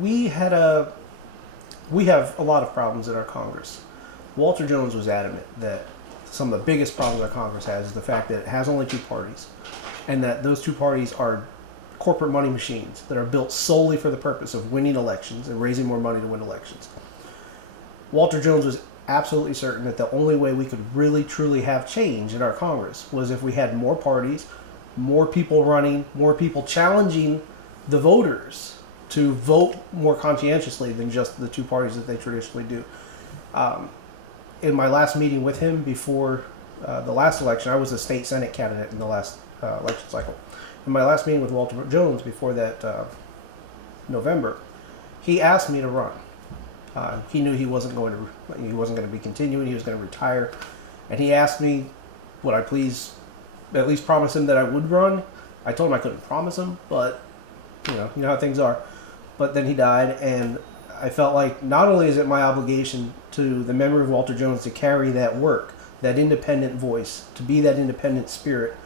we have a lot of problems in our Congress. Walter Jones was adamant that some of the biggest problems our Congress has is the fact that it has only two parties, and that those two parties are corporate money machines that are built solely for the purpose of winning elections and raising more money to win elections. Walter Jones was absolutely certain that the only way we could really truly have change in our Congress was if we had more parties, more people running, more people challenging the voters to vote more conscientiously than just the two parties that they traditionally do. In my last meeting with him before the last election, I was a state Senate candidate in the last election cycle. In my last meeting with Walter Jones before that November, he asked me to run. He knew he wasn't going to be continuing. He was going to retire, and he asked me, would I please at least promise him that I would run? I told him I couldn't promise him, but you know how things are. But then he died, and I felt like not only is it my obligation to the memory of Walter Jones to carry that work, that independent voice, to be that independent spirit,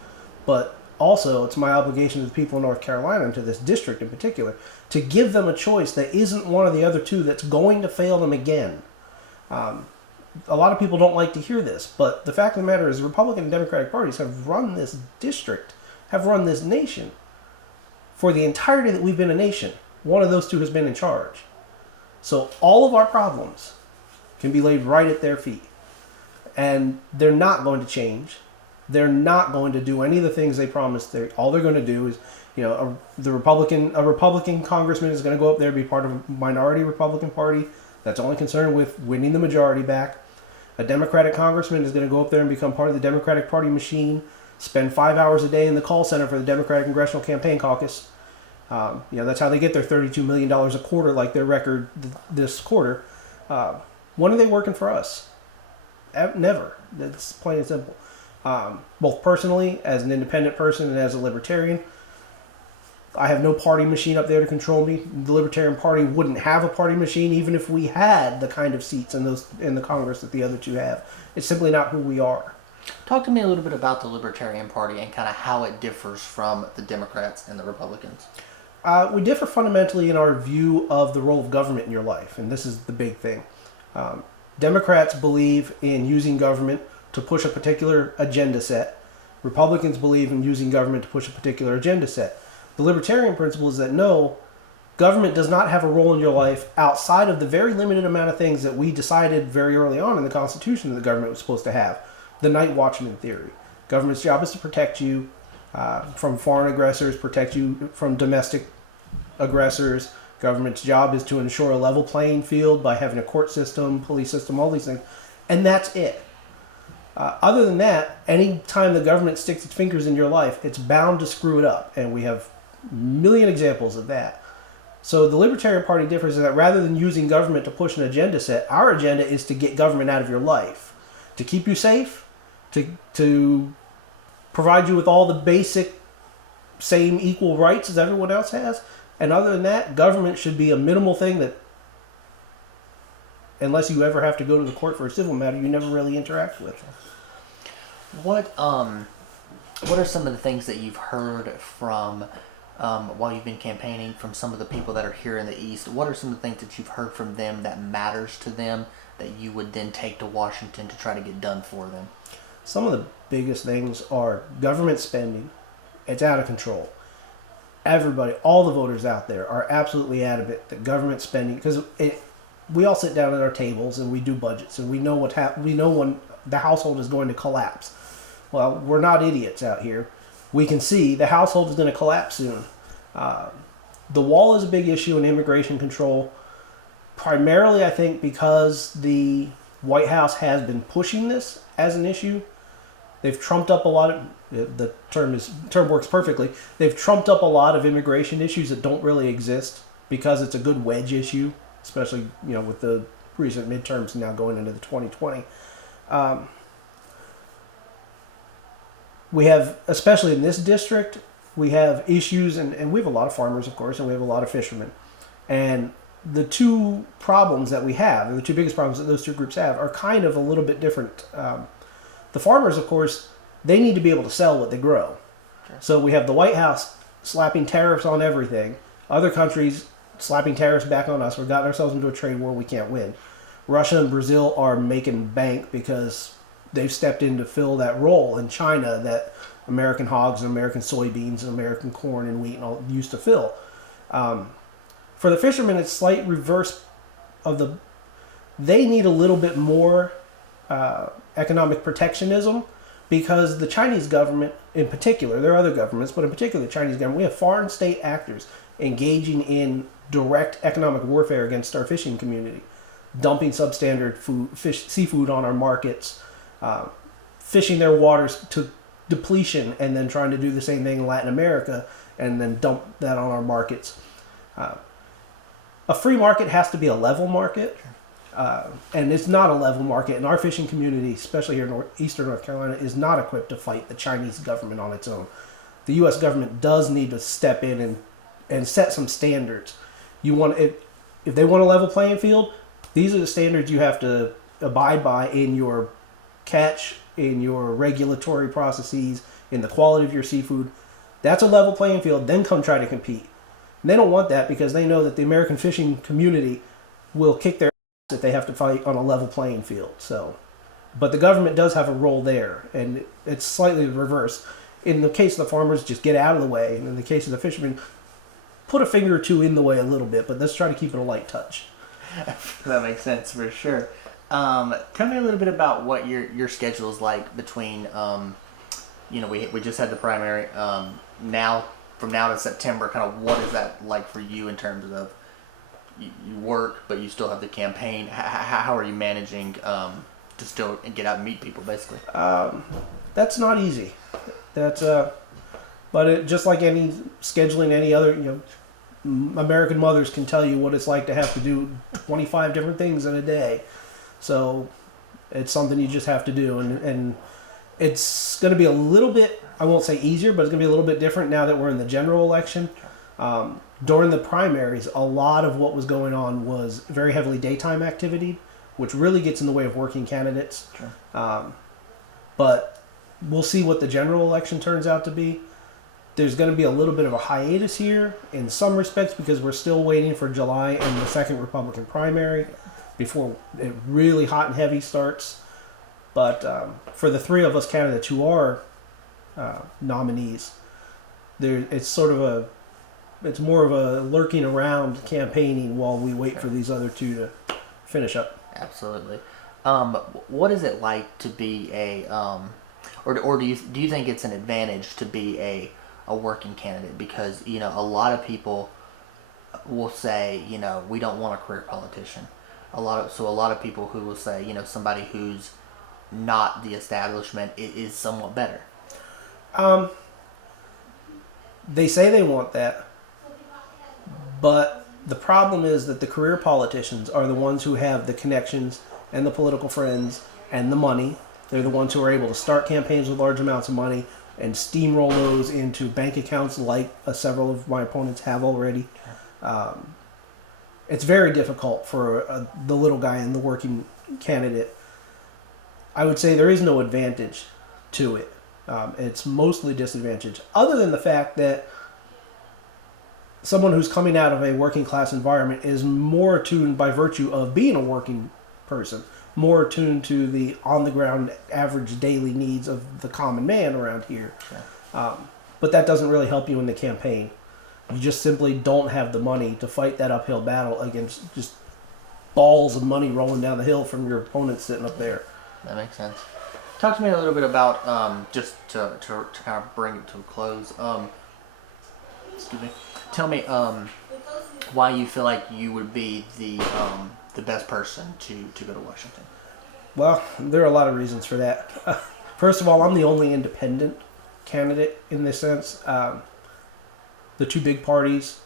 but also it's my obligation to the people of North Carolina and to this district in particular to give them a choice that isn't one of the other two that's going to fail them again. A lot of people don't like to hear this, but the fact of the matter is the Republican and Democratic parties have run this district, have run this nation. For the entirety that we've been a nation, one of those two has been in charge. So all of our problems can be laid right at their feet. And they're not going to change. They're not going to do any of the things they promised. All they're going to do is, a Republican congressman is going to go up there and be part of a minority Republican party that's only concerned with winning the majority back. A Democratic congressman is going to go up there and become part of the Democratic Party machine, spend 5 hours a day in the call center for the Democratic Congressional Campaign Caucus. That's how they get their $32 million a quarter, like their record this quarter. When are they working for us? Never. That's plain and simple. Both personally, as an independent person and as a libertarian, I have no party machine up there to control me. The Libertarian Party wouldn't have a party machine even if we had the kind of seats in the Congress that the other two have. It's simply not who we are. Talk to me a little bit about the Libertarian Party and kind of how it differs from the Democrats and the Republicans. We differ fundamentally in our view of the role of government in your life, and this is the big thing. Democrats believe in using government to push a particular agenda set. Republicans believe in using government to push a particular agenda set. The libertarian principle is that no, government does not have a role in your life outside of the very limited amount of things that we decided very early on in the Constitution that the government was supposed to have. The night watchman theory. Government's job is to protect you from foreign aggressors, protect you from domestic aggressors. Government's job is to ensure a level playing field by having a court system, police system, all these things. And that's it. Other than that, any time the government sticks its fingers in your life, it's bound to screw it up. And we have a million examples of that. So the Libertarian Party differs in that rather than using government to push an agenda set, our agenda is to get government out of your life. To keep you safe, to provide you with all the basic same equal rights as everyone else has. And other than that, government should be a minimal thing that, unless you ever have to go to the court for a civil matter, you never really interact with. What are some of the things that you've heard from while you've been campaigning from some of the people that are here in the East? What are some of the things that you've heard from them that matters to them that you would then take to Washington to try to get done for them? Some of the biggest things are government spending. It's out of control. Everybody, all the voters out there are absolutely adamant that government spending, because we all sit down at our tables and we do budgets and we know we know when the household is going to collapse. Well, we're not idiots out here. We can see the household is going to collapse soon. The wall is a big issue in immigration control, primarily I think because the White House has been pushing this as an issue. They've trumped up a lot of, the term works perfectly, they've trumped up a lot of immigration issues that don't really exist because it's a good wedge issue, especially with the recent midterms now going into the 2020. We have, especially in this district, we have issues, and we have a lot of farmers, of course, and we have a lot of fishermen. And the two problems that we have, and the two biggest problems that those two groups have, are kind of a little bit different. The farmers, of course, they need to be able to sell what they grow. Sure. So we have the White House slapping tariffs on everything. Other countries slapping tariffs back on us. We've gotten ourselves into a trade war we can't win. Russia and Brazil are making bank because they've stepped in to fill that role in China that American hogs and American soybeans and American corn and wheat and all used to fill. For the fishermen, it's slight reverse of the. They need a little bit more economic protectionism because the Chinese government, in particular, there are other governments, but in particular the Chinese government, we have foreign state actors engaging in direct economic warfare against our fishing community, dumping substandard seafood on our markets, fishing their waters to depletion, and then trying to do the same thing in Latin America and then dump that on our markets. A free market has to be a level market, and it's not a level market. And our fishing community, especially here in eastern North Carolina, is not equipped to fight the Chinese government on its own. The U.S. government does need to step in and set some standards. If they want a level playing field, these are the standards you have to abide by in your catch, in your regulatory processes, in the quality of your seafood. That's a level playing field. Then come try to compete. And they don't want that because they know that the American fishing community will kick their ass if they have to fight on a level playing field. So, but the government does have a role there, and it's slightly the reverse. In the case of the farmers, just get out of the way. And in the case of the fishermen, put a finger or two in the way a little bit, but let's try to keep it a light touch. That makes sense for sure. Tell me a little bit about what your schedule is like between, we just had the primary. From now to September, kind of what is that like for you in terms of you work, but you still have the campaign? How are you managing to still get out and meet people, basically? That's not easy. But just like any scheduling, any other, American mothers can tell you what it's like to have to do 25 different things in a day. So it's something you just have to do, and it's going to be a little bit, I won't say easier, but it's going to be a little bit different now that we're in the general election. During the primaries, a lot of what was going on was very heavily daytime activity, which really gets in the way of working candidates. Sure. But we'll see what the general election turns out to be. There's going to be a little bit of a hiatus here in some respects because we're still waiting for July and the second Republican primary before it really hot and heavy starts. But for the three of us candidates who are nominees, it's more of a lurking around campaigning while we wait for these other two to finish up. Absolutely. What is it like to be or do you think it's an advantage to be a working candidate? Because a lot of people will say we don't want a career politician. A lot of people who will say somebody who's not the establishment is somewhat better. They say they want that, but the problem is that the career politicians are the ones who have the connections and the political friends and the money. They're the ones who are able to start campaigns with large amounts of money and steamroll those into bank accounts like several of my opponents have already. It's very difficult for the little guy and the working candidate. I would say there is no advantage to it. It's mostly disadvantage, other than the fact that someone who's coming out of a working class environment is more attuned, by virtue of being a working person, more attuned to the on the ground average daily needs of the common man around here. Sure. But that doesn't really help you in the campaign. You just simply don't have the money to fight that uphill battle against just balls of money rolling down the hill from your opponent sitting up there. That makes sense. Talk to me a little bit about, just to kind of bring it to a close. Excuse me. Tell me why you feel like you would be the best person to go to Washington. Well, there are a lot of reasons for that. First of all, I'm the only independent candidate in this sense. The two big parties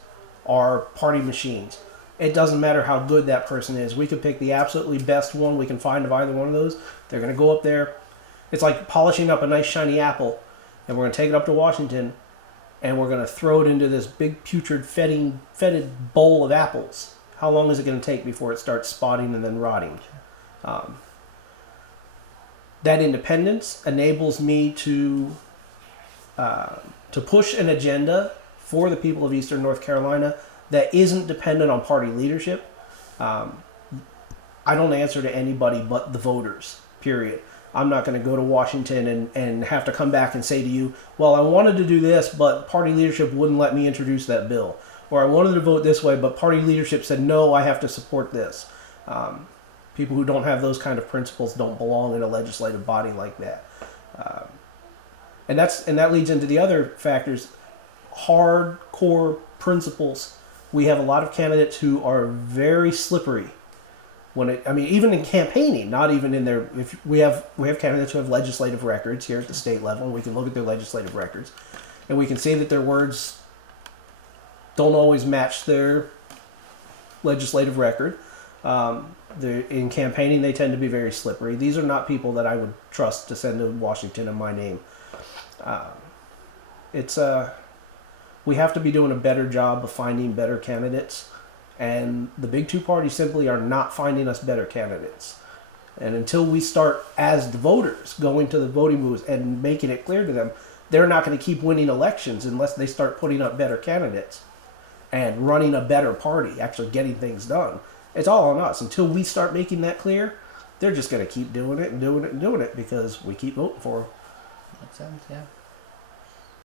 are party machines. It doesn't matter how good that person is. We could pick the absolutely best one we can find of either one of those. They're going to go up there. It's like polishing up a nice shiny apple, and we're going to take it up to Washington, and we're going to throw it into this big putrid fetid bowl of apples. How long is it going to take before it starts spotting and then rotting? That independence enables me to push an agenda for the people of Eastern North Carolina that isn't dependent on party leadership, I don't answer to anybody but the voters, period. I'm not going to go to Washington and have to come back and say to you, well, I wanted to do this, but party leadership wouldn't let me introduce that bill. Or I wanted to vote this way, but party leadership said, no, I have to support this. People who don't have those kind of principles don't belong in a legislative body like that. And that leads into the other factors, hardcore principles. We have a lot of candidates who are very slippery. Even in campaigning, not even in their. If we have candidates who have legislative records here at the state level, and we can look at their legislative records, and we can see that their words don't always match their legislative record. In campaigning, they tend to be very slippery. These are not people that I would trust to send to Washington in my name. We have to be doing a better job of finding better candidates, and the big two parties simply are not finding us better candidates. And until we start, as the voters, going to the voting booths and making it clear to them, they're not going to keep winning elections unless they start putting up better candidates and running a better party, actually getting things done. It's all on us. Until we start making that clear, they're just going to keep doing it and doing it and doing it because we keep voting for them. Makes sense, yeah.